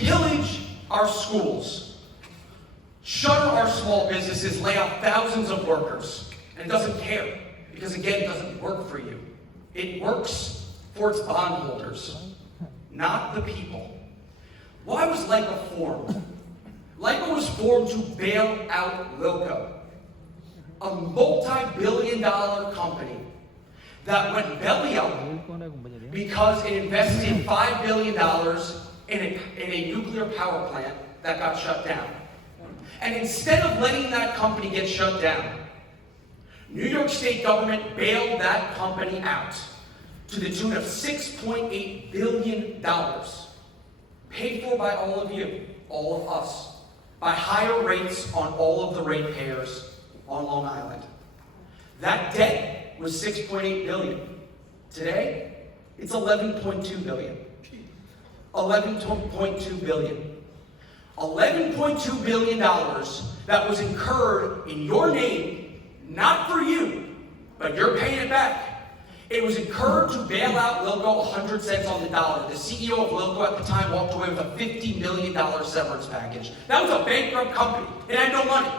pillage our schools, shutter our small businesses, lay off thousands of workers, and doesn't care, because again, it doesn't work for you. It works for its bondholders, not the people. Why was Lipa formed? Lipa was formed to bail out Lipa, a multi-billion-dollar company that went belly up because it invested $5 billion in a nuclear power plant that got shut down. And instead of letting that company get shut down, New York State government bailed that company out to the tune of $6.8 billion, paid for by all of you, all of us, by higher rates on all of the ratepayers on Long Island. That debt was $6.8 billion. Today, it's $11.2 billion. $11.2 billion. $11.2 billion that was incurred in your name, not for you, but you're paying it back. It was incurred to bail out Lilco 100 cents on the dollar. The CEO of Lilco at the time walked away with a $50 million severance package. That was a bankrupt company. It had no money.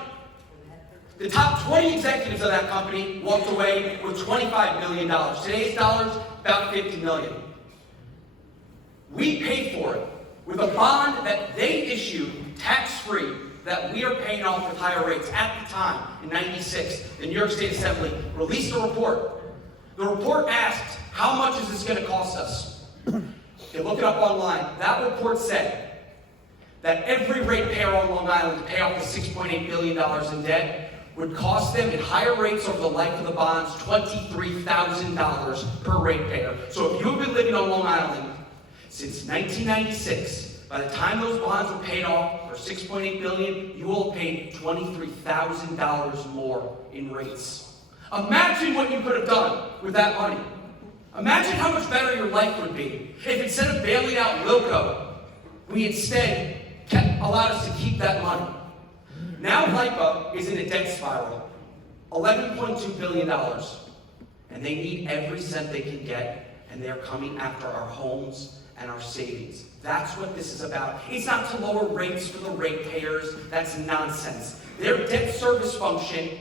The top 20 executives of that company walked away with $25 million. Today's dollars, about $50 million. We paid for it with a bond that they issued tax-free that we are paying off with higher rates. At the time, in '96, the New York State Assembly released a report. The report asked, how much is this going to cost us? You look it up online. That report said that every ratepayer on Long Island to pay off the $6.8 billion in debt would cost them, at higher rates over the life of the bonds, $23,000 per ratepayer. So if you've been living on Long Island since 1996, by the time those bonds were paid off for $6.8 billion, you will have paid $23,000 more in rates. Imagine what you could have done with that money. Imagine how much better your life would be if instead of bailing out Lilco, we instead allowed us to keep that money. Now Lipa is in a debt spiral, $11.2 billion, and they need every cent they can get, and they're coming after our homes and our savings. That's what this is about. It's not to lower rates for the ratepayers. That's nonsense. Their debt service function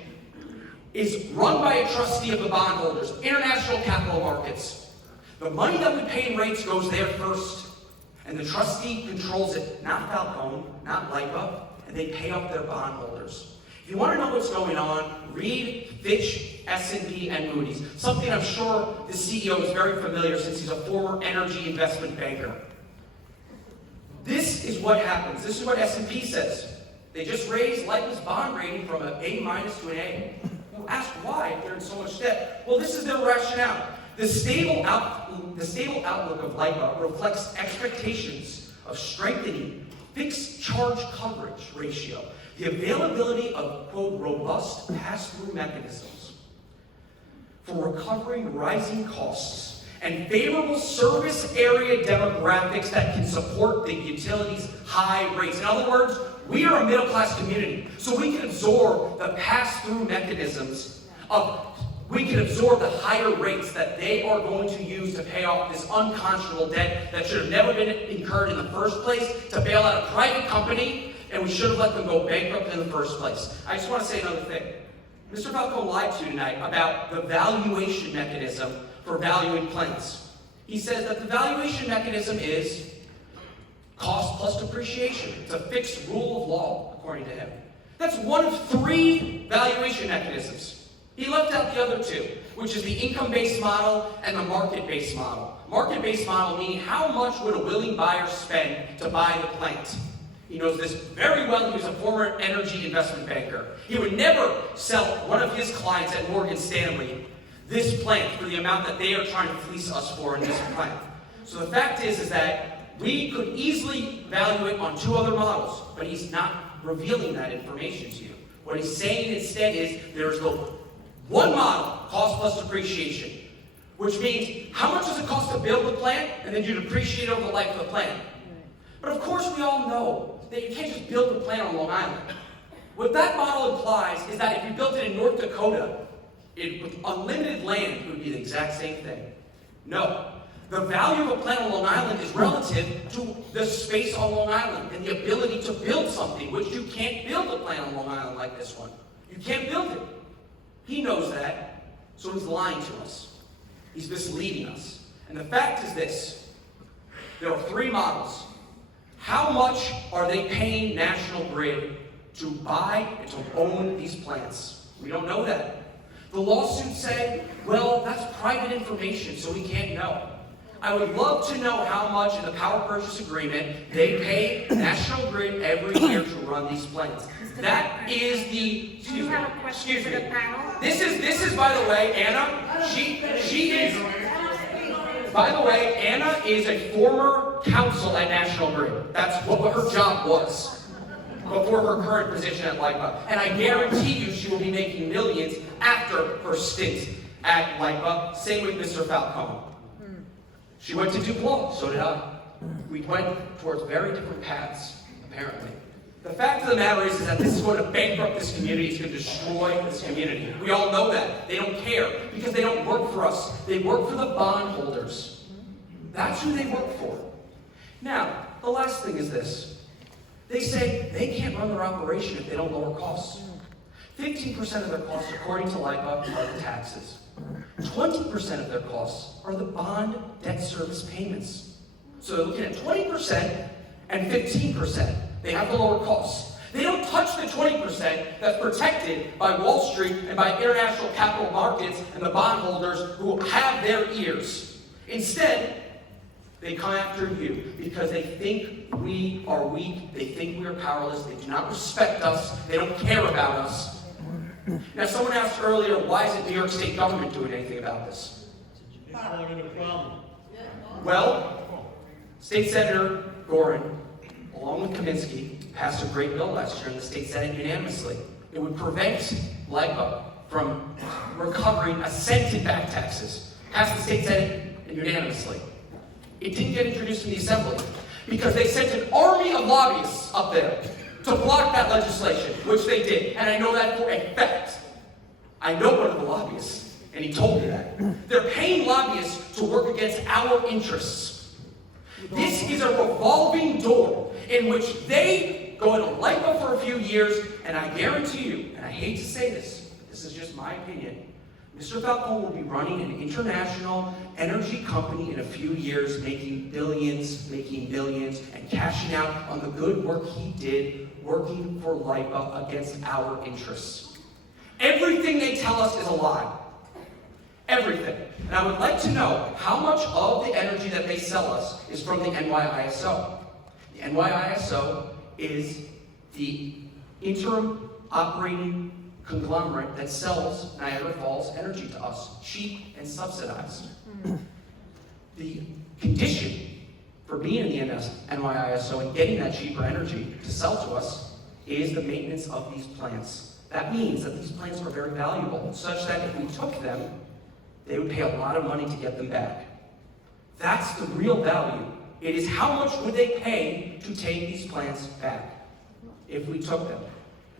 is run by a trustee of the bondholders, international capital markets. The money that we pay in rates goes there first, and the trustee controls it, not Falcone, not Lipa, and they pay off their bondholders. If you want to know what's going on, read Fitch, S&P, and Moody's, something I'm sure the CEO is very familiar since he's a former energy investment banker. This is what happens. This is what S&P says. They just raised Lipa's bond rating from an A- to an A. You ask why if they're in so much debt. Well, this is their rationale. The stable outlook of Lipa reflects expectations of strengthening fixed charge coverage ratio, the availability of, quote, robust pass-through mechanisms for recovering rising costs, and favorable service area demographics that can support the utilities' high rates. In other words, we are a middle-class community, so we can absorb the pass-through mechanisms we can absorb the higher rates that they are going to use to pay off this unconscionable debt that should have never been incurred in the first place, to bail out a private company, and we should have let them go bankrupt in the first place. I just want to say another thing. Mr. Falcone lied to you tonight about the valuation mechanism for valuing plants. He says that the valuation mechanism is cost plus depreciation. It's a fixed rule of law, according to him. That's one of 3 valuation mechanisms. He left out the other 2, which is the income-based model and the market-based model. Market-based model meaning how much would a willing buyer spend to buy the plant. He knows this very well. He was a former energy investment banker. He would never sell one of his clients at Morgan Stanley this plant for the amount that they are trying to fleece us for in this plant. So the fact is that we could easily value it on 2 other models, but he's not revealing that information to you. What he's saying instead is there's the one model, cost plus depreciation, which means how much does it cost to build the plant, and then you depreciate over the life of the plant. But of course we all know that you can't just build a plant on Long Island. What that model implies is that if you built it in North Dakota, with unlimited land, it would be the exact same thing. No. The value of a plant on Long Island is relative to the space on Long Island and the ability to build something, which you can't build a plant on Long Island like this one. You can't build it. He knows that, so he's lying to us. He's misleading us. And the fact is this. There are three models. How much are they paying National Grid to buy and to own these plants? We don't know that. The lawsuits say, well, that's private information, so we can't know. I would love to know how much in the power purchase agreement they pay National Grid every year to run these plants. That is the, excuse me, excuse me. This is, by the way, Anna, she is, by the way, Anna is a former counsel at National Grid. That's what her job was before her current position at Lipa. And I guarantee you she will be making millions after her stint at Lipa. Same with Mr. Falcone. She went to DuPont, so did I. We went towards very different paths, apparently. The fact of the matter is that this is going to bankrupt this community. It's going to destroy this community. We all know that. They don't care because they don't work for us. They work for the bondholders. That's who they work for. Now, the last thing is this. They say they can't run their operation if they don't lower costs. 15% of their costs, according to Lipa, are the taxes. 20% of their costs are the bond debt service payments. So they're looking at 20% and 15%. They have the lower costs. They don't touch the 20% that's protected by Wall Street and by international capital markets and the bondholders who have their ears. Instead, they come after you because they think we are weak. They think we are powerless. They do not respect us. They don't care about us. Now, someone asked earlier, why isn't New York State government doing anything about this? Well, State Senator Gorin, along with Kaminsky, passed a great bill last year in the State Senate unanimously. It would prevent Lipa from recovering a cent in back taxes. Passed the State Senate unanimously. It didn't get introduced in the Assembly because they sent an army of lobbyists up there to block that legislation, which they did. And I know that for a fact. I know one of the lobbyists, and he told me that. They're paying lobbyists to work against our interests. This is a revolving door in which they go into Lipa for a few years, and I guarantee you, and I hate to say this, but this is just my opinion, Mr. Falcone will be running an international energy company in a few years, making billions, making millions, and cashing out on the good work he did working for Lipa against our interests. Everything they tell us is a lie. Everything. And I would like to know how much of the energy that they sell us is from the NYISO. The NYISO is the interim operating conglomerate that sells Niagara Falls energy to us, cheap and subsidized. The condition for being in the NYISO and getting that cheaper energy to sell to us is the maintenance of these plants. That means that these plants are very valuable, such that if we took them, they would pay a lot of money to get them back. That's the real value. It is how much would they pay to take these plants back if we took them.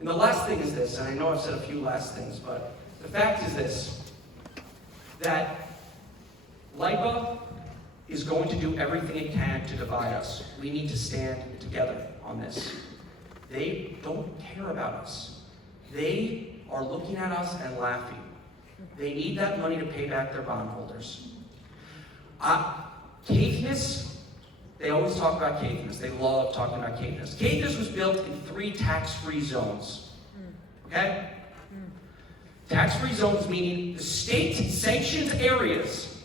And the last thing is this, and I know I've said a few last things, but the fact is this, that Lipa is going to do everything it can to divide us. We need to stand together on this. They don't care about us. They are looking at us and laughing. They need that money to pay back their bondholders. Caithness, they always talk about Caithness. They love talking about Caithness. Caithness was built in 3 tax-free zones. Okay? Tax-free zones meaning the state-sanctioned areas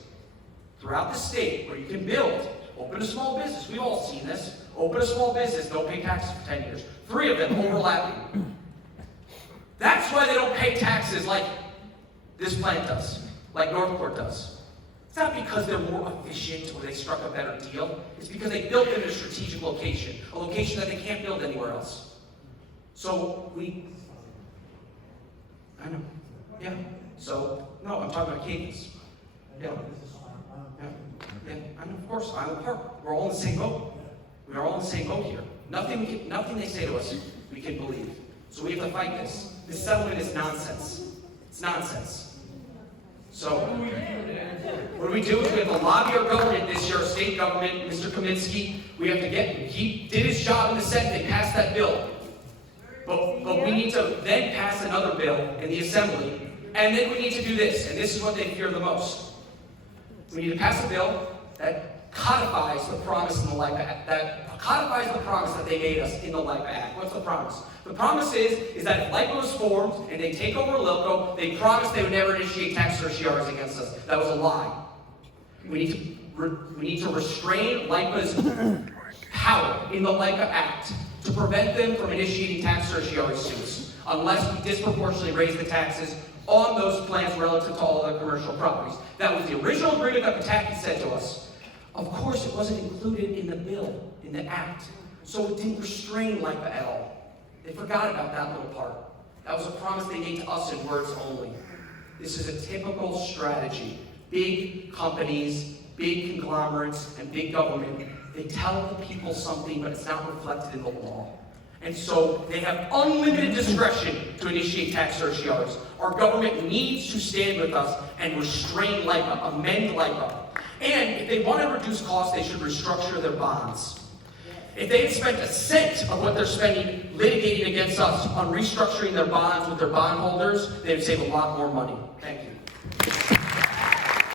throughout the state where you can build, open a small business. We've all seen this. Open a small business, don't pay taxes for 10 years. 3 of them overlapping. That's why they don't pay taxes like this plant does, like Northport does. It's not because they're more efficient or they struck a better deal. It's because they built in a strategic location, a location that they can't build anywhere else. So I know. Yeah. So, no, I'm talking about Caithness. Yeah. Yeah. I mean, of course, Island Park. We're all in the same boat. We are all in the same boat here. Nothing they say to us we can believe. So we have to fight this. This settlement is nonsense. It's nonsense. So, what do? We have to lobby our government this year, our state government, Mr. Kaminsky. We have to he did his job in the Senate, they passed that bill. But we need to then pass another bill in the Assembly, and then we need to do this, and this is what they fear the most. We need to pass a bill that codifies the promise in the Lipa Act, that codifies the promise that they made us in the Lipa Act. What's the promise? The promise is that if Lipa was formed and they take over Lilco, they promised they would never initiate tax certiorari against us. That was a lie. We need to restrain Lipa's power in the Lipa Act to prevent them from initiating tax certiorari suits unless we disproportionately raise the taxes on those plants relative to all other commercial properties. That was the original agreement that Pataki said to us. Of course, it wasn't included in the bill, in the act, so it didn't restrain Lipa at all. They forgot about that little part. That was a promise they made to us in words only. This is a typical strategy. Big companies, big conglomerates, and big government, they tell the people something, but it's not reflected in the law. And so they have unlimited discretion to initiate tax certiorari. Our government needs to stand with us and restrain Lipa, amend Lipa. And if they want to reduce costs, they should restructure their bonds. If they had spent a cent of what they're spending litigating against us on restructuring their bonds with their bondholders, they would save a lot more money. Thank you.